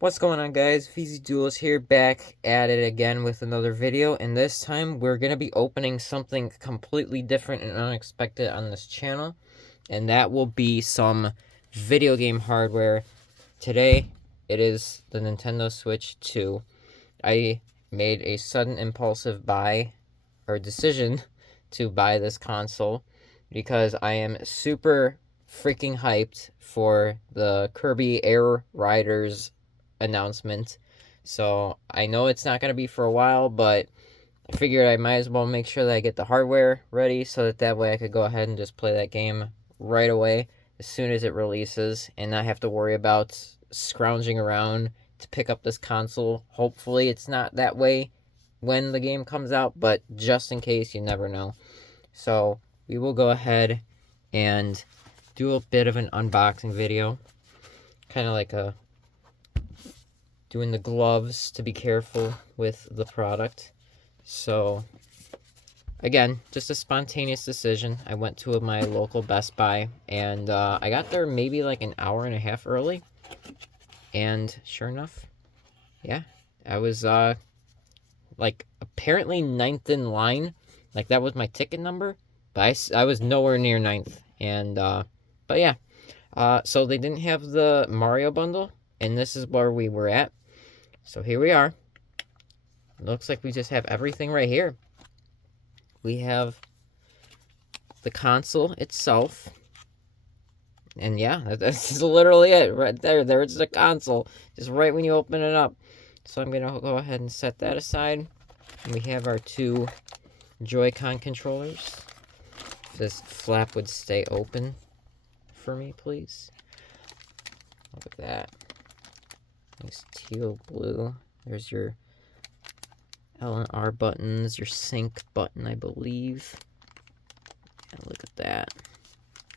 What's going on, guys? VZ Duelist here, back at it again with another video, and this time we're going to be opening something completely different and unexpected on this channel, and that will be some video game hardware. Today, it is the Nintendo Switch 2. I made a sudden impulsive buy, or decision, to buy this console, because I am super freaking hyped for the Kirby Air Riders announcement. So I know it's not going to be for a while, but I figured I might as well make sure that I get the hardware ready so that way I could go ahead and just play that game right away as soon as it releases and not have to worry about scrounging around to pick up this console. Hopefully it's not that way when the game comes out, but just in case, you never know. So we will go ahead and do a bit of an unboxing video, kind of like doing the gloves to be careful with the product. So again, just a spontaneous decision. I went to my local Best Buy, and I got there maybe like an hour and a half early, and sure enough, yeah, I was like apparently ninth in line. Like, that was my ticket number, but I was nowhere near ninth. And but yeah, so they didn't have the Mario bundle, and this is where we were at. So here we are. Looks like we just have everything right here. We have the console itself. And yeah, that's literally it right there. There's the console, just right when you open it up. So I'm going to go ahead and set that aside. And we have our two Joy-Con controllers. If this flap would stay open for me, please. Look at that. Nice teal blue. There's your L and R buttons, your sync button, I believe. And look at that.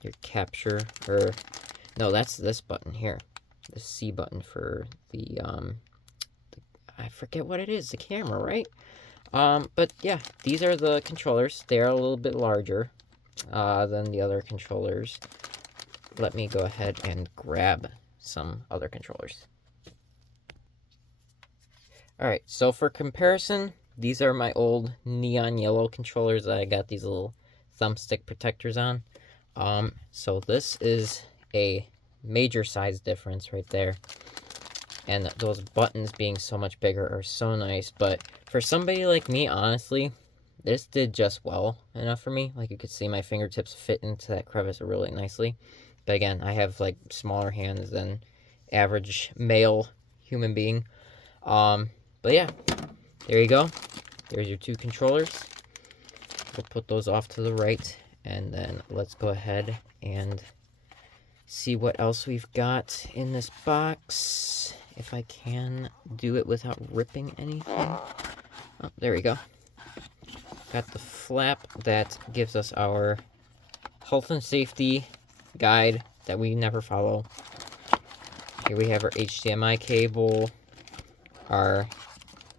Your capture, or no, that's this button here. The C button for the I forget what it is, the camera, right? But yeah, these are the controllers. They are a little bit larger than the other controllers. Let me go ahead and grab some other controllers. Alright, so for comparison, these are my old neon yellow controllers that I got these little thumbstick protectors on. So this is a major size difference right there. And those buttons being so much bigger are so nice. But for somebody like me, honestly, this did just well enough for me. Like, you could see my fingertips fit into that crevice really nicely. But again, I have like smaller hands than average male human being. But yeah, there you go. There's your two controllers. We'll put those off to the right, and then let's go ahead and see what else we've got in this box. If I can do it without ripping anything. Oh, there we go. Got the flap that gives us our health and safety guide that we never follow. Here we have our HDMI cable, our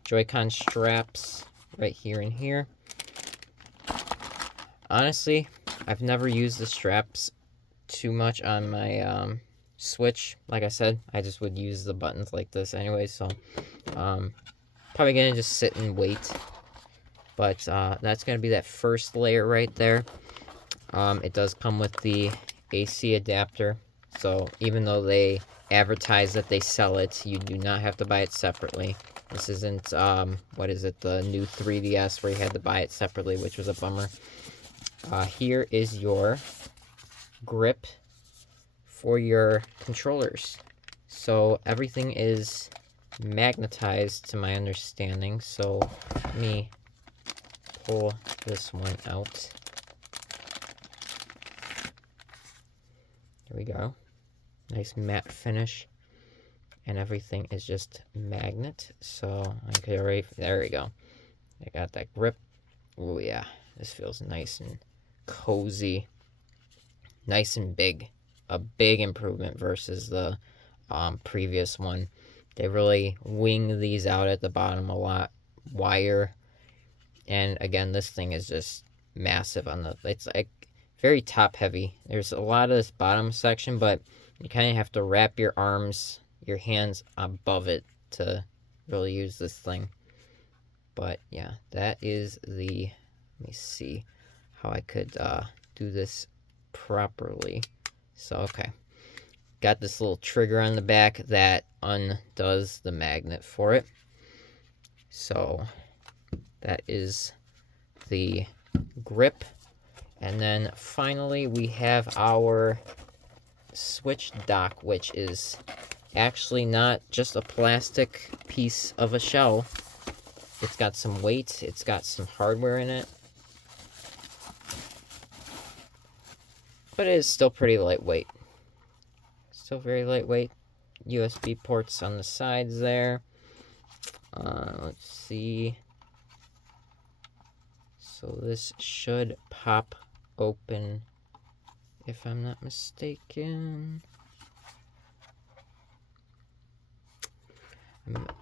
Joy-Con straps right here and here. Honestly, I've never used the straps too much on my Switch. Like I said, I just would use the buttons like this anyway, so probably gonna just sit and wait. But that's gonna be that first layer right there. It does come with the AC adapter, so even though they advertise that they sell it, you do not have to buy it separately. This isn't what is it, the new 3DS where you had to buy it separately, which was a bummer. Here is your grip for your controllers. So everything is magnetized to my understanding. So let me pull this one out. There we go. Nice matte finish. And everything is just magnet. So I could already, there we go. I got that grip. Oh yeah, this feels nice and cozy. Nice and big. A big improvement versus the previous one. They really wing these out at the bottom a lot. Wire. And again, this thing is just massive on the, it's like very top heavy. There's a lot of this bottom section, but you kind of have to wrap your arms, your hands above it to really use this thing. But yeah, that is the, let me see how I could do this properly. So, okay. Got this little trigger on the back that undoes the magnet for it. So that is the grip. And then finally we have our switch dock, which is actually not just a plastic piece of a shell. It's got some weight, it's got some hardware in it, but it is still pretty lightweight. Still very lightweight. USB ports on the sides there. Let's see. So this should pop open, if I'm not mistaken.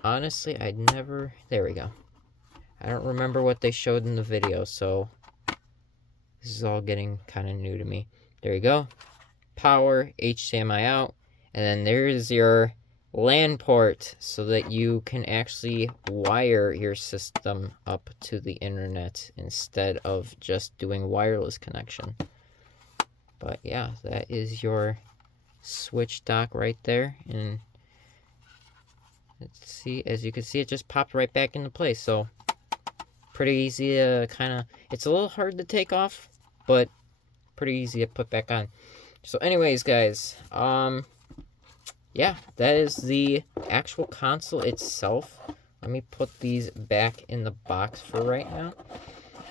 Honestly, there we go. I don't remember what they showed in the video, so this is all getting kind of new to me. There you go. Power, HDMI out, and then there's your LAN port so that you can actually wire your system up to the internet instead of just doing wireless connection. But yeah, that is your switch dock right there, and let's see, as you can see, it just popped right back into place. So pretty easy to it's a little hard to take off, but pretty easy to put back on. So anyways, guys, yeah, that is the actual console itself. Let me put these back in the box for right now,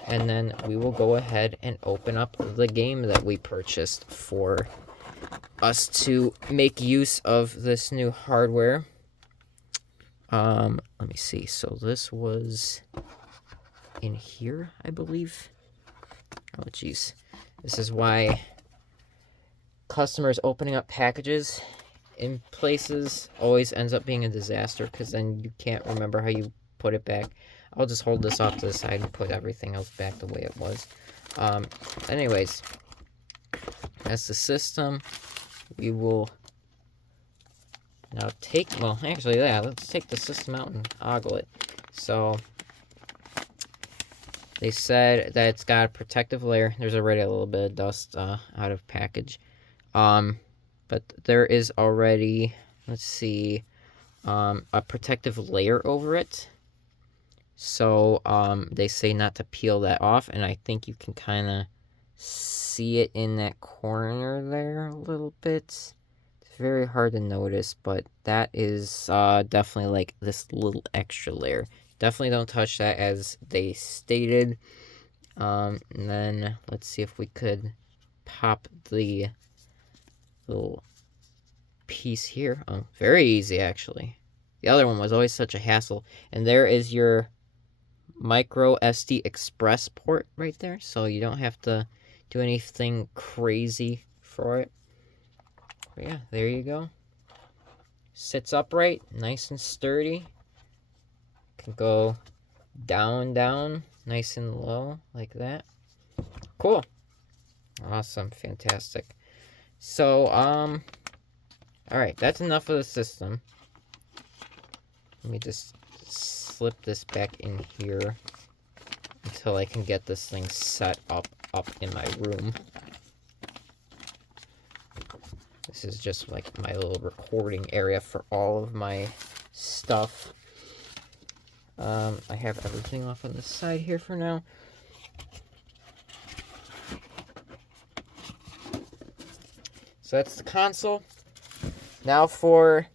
and then we will go ahead and open up the game that we purchased for us to make use of this new hardware. Let me see. So this was in here, I believe. Oh, jeez. This is why customers opening up packages in places always ends up being a disaster, because then you can't remember how you put it back. I'll just hold this off to the side and put everything else back the way it was. Anyways, that's the system. We will now let's take the system out and ogle it. So they said that it's got a protective layer. There's already a little bit of dust out of package. But there is already, let's see, a protective layer over it. So they say not to peel that off, and I think you can kind of see it in that corner there a little bit. It's very hard to notice, but that is definitely like this little extra layer. Definitely don't touch that, as they stated. And then let's see if we could pop the little piece here. Oh, very easy, actually. The other one was always such a hassle. And there is your micro SD express port right there, so you don't have to do anything crazy for it. But yeah, there you go. Sits upright, nice and sturdy. Can go down, nice and low, like that. Cool. Awesome, fantastic. So, alright, that's enough of the system. Let me just slip this back in here until I can get this thing set up in my room. This is just like my little recording area for all of my stuff. I have everything off on the side here for now. So that's the console. Now for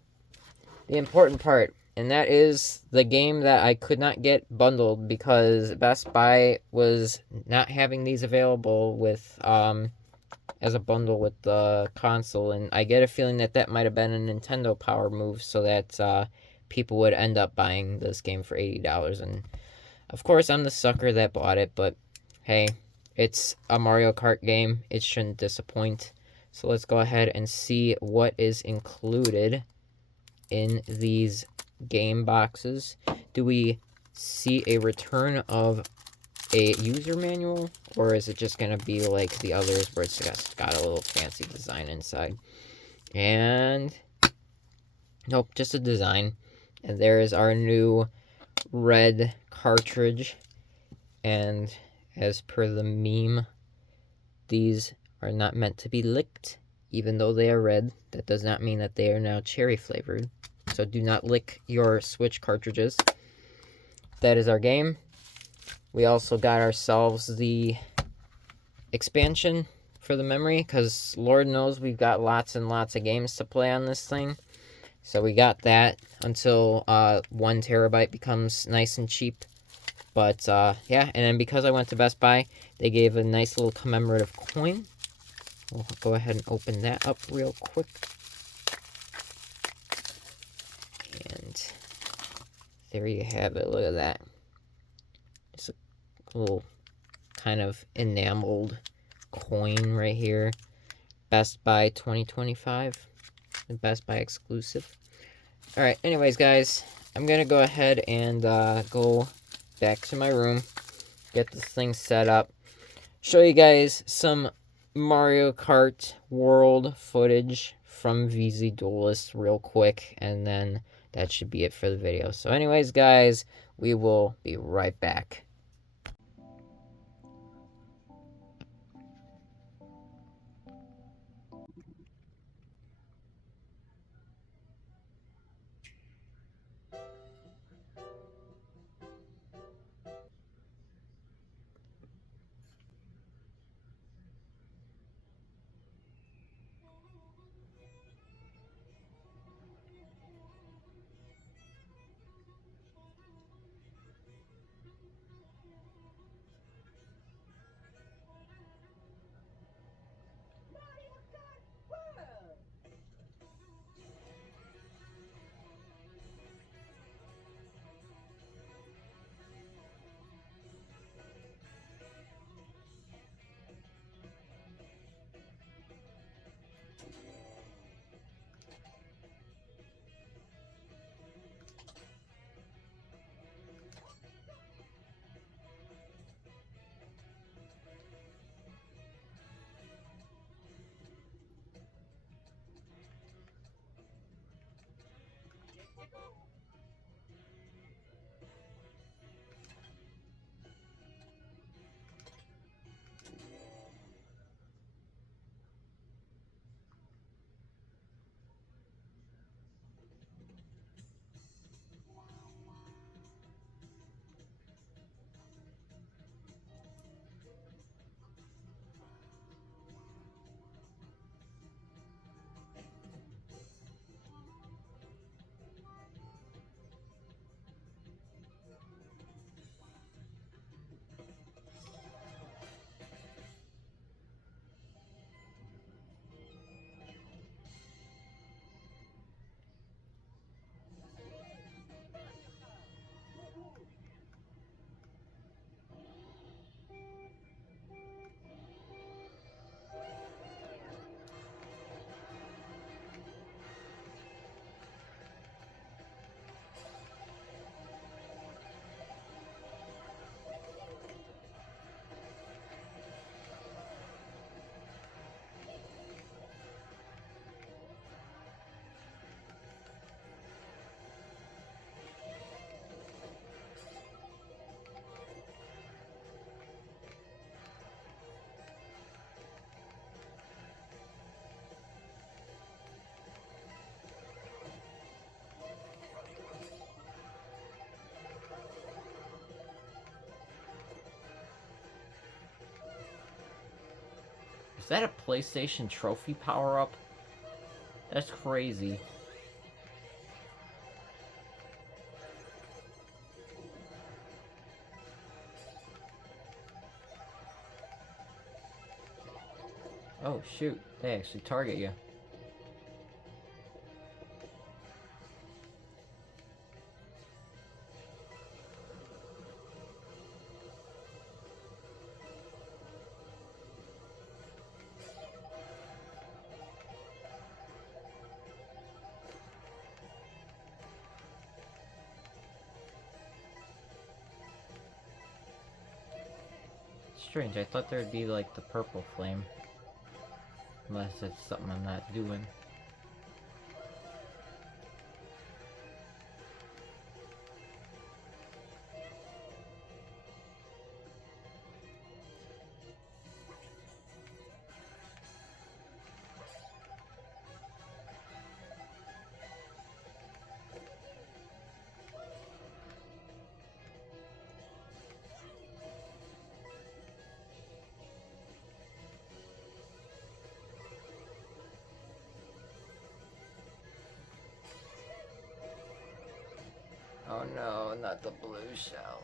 the important part, and that is the game that I could not get bundled because Best Buy was not having these available with as a bundle with the console, and I get a feeling that that might have been a Nintendo power move so that people would end up buying this game for $80, and of course I'm the sucker that bought it, but hey, it's a Mario Kart game, it shouldn't disappoint. So let's go ahead and see what is included in these game boxes. Do we see a return of a user manual, or is it just going to be like the others where it's got a little fancy design inside? And Nope, just a design. And there is our new red cartridge. And as per the meme, these are not meant to be licked. Even though they are red, that does not mean that they are now cherry flavored. So do not lick your Switch cartridges. That is our game. We also got ourselves the expansion for the memory, because Lord knows we've got lots and lots of games to play on this thing. So we got that until 1 terabyte becomes nice and cheap. But yeah, and then because I went to Best Buy, they gave a nice little commemorative coin. We'll go ahead and open that up real quick. And there you have it. Look at that. Just a little kind of enameled coin right here. Best Buy 2025. The Best Buy exclusive. Alright, anyways, guys, I'm going to go ahead and go back to my room, get this thing set up, show you guys some Mario Kart World footage from VZ Duelist real quick, and then that should be it for the video. So anyways, guys, we will be right back. Is that a PlayStation trophy power-up? That's crazy. Oh shoot, they actually target you. Strange, I thought there'd be like the purple flame. Unless it's something I'm not doing. Oh no, not the blue shell.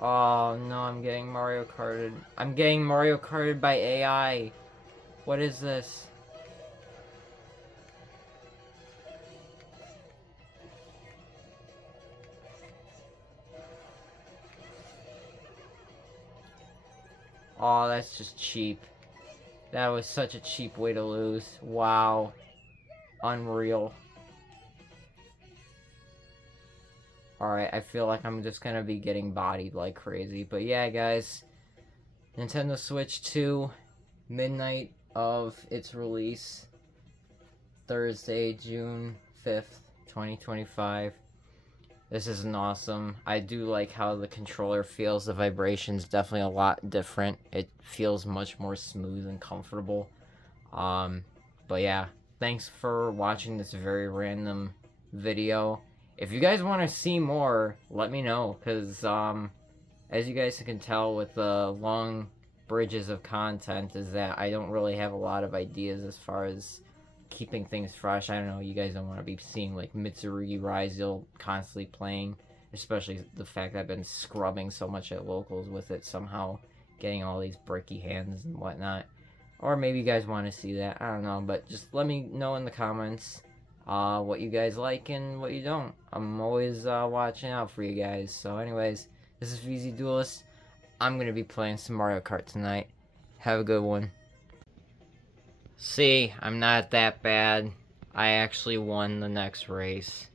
Oh no, I'm getting Mario Karted. I'm getting Mario Karted by AI. What is this? Oh, that's just cheap. That was such a cheap way to lose. Wow. Unreal. Alright, I feel like I'm just gonna be getting bodied like crazy. But yeah, guys. Nintendo Switch 2, midnight of its release. Thursday, June 5th, 2025. This is an awesome. I do like how the controller feels. The vibration's definitely a lot different. It feels much more smooth and comfortable. Um, but yeah, thanks for watching this very random video. If you guys want to see more, let me know, because as you guys can tell with the long bridges of content is that I don't really have a lot of ideas as far as keeping things fresh. I don't know, you guys don't want to be seeing like Mitsurugi Ryzel constantly playing, especially the fact that I've been scrubbing so much at locals with it somehow, getting all these bricky hands and whatnot. Or maybe you guys want to see that. I don't know, but just let me know in the comments what you guys like and what you don't. I'm always watching out for you guys. So anyways, this is VZ Duelist. I'm going to be playing some Mario Kart tonight. Have a good one. See, I'm not that bad. I actually won the next race.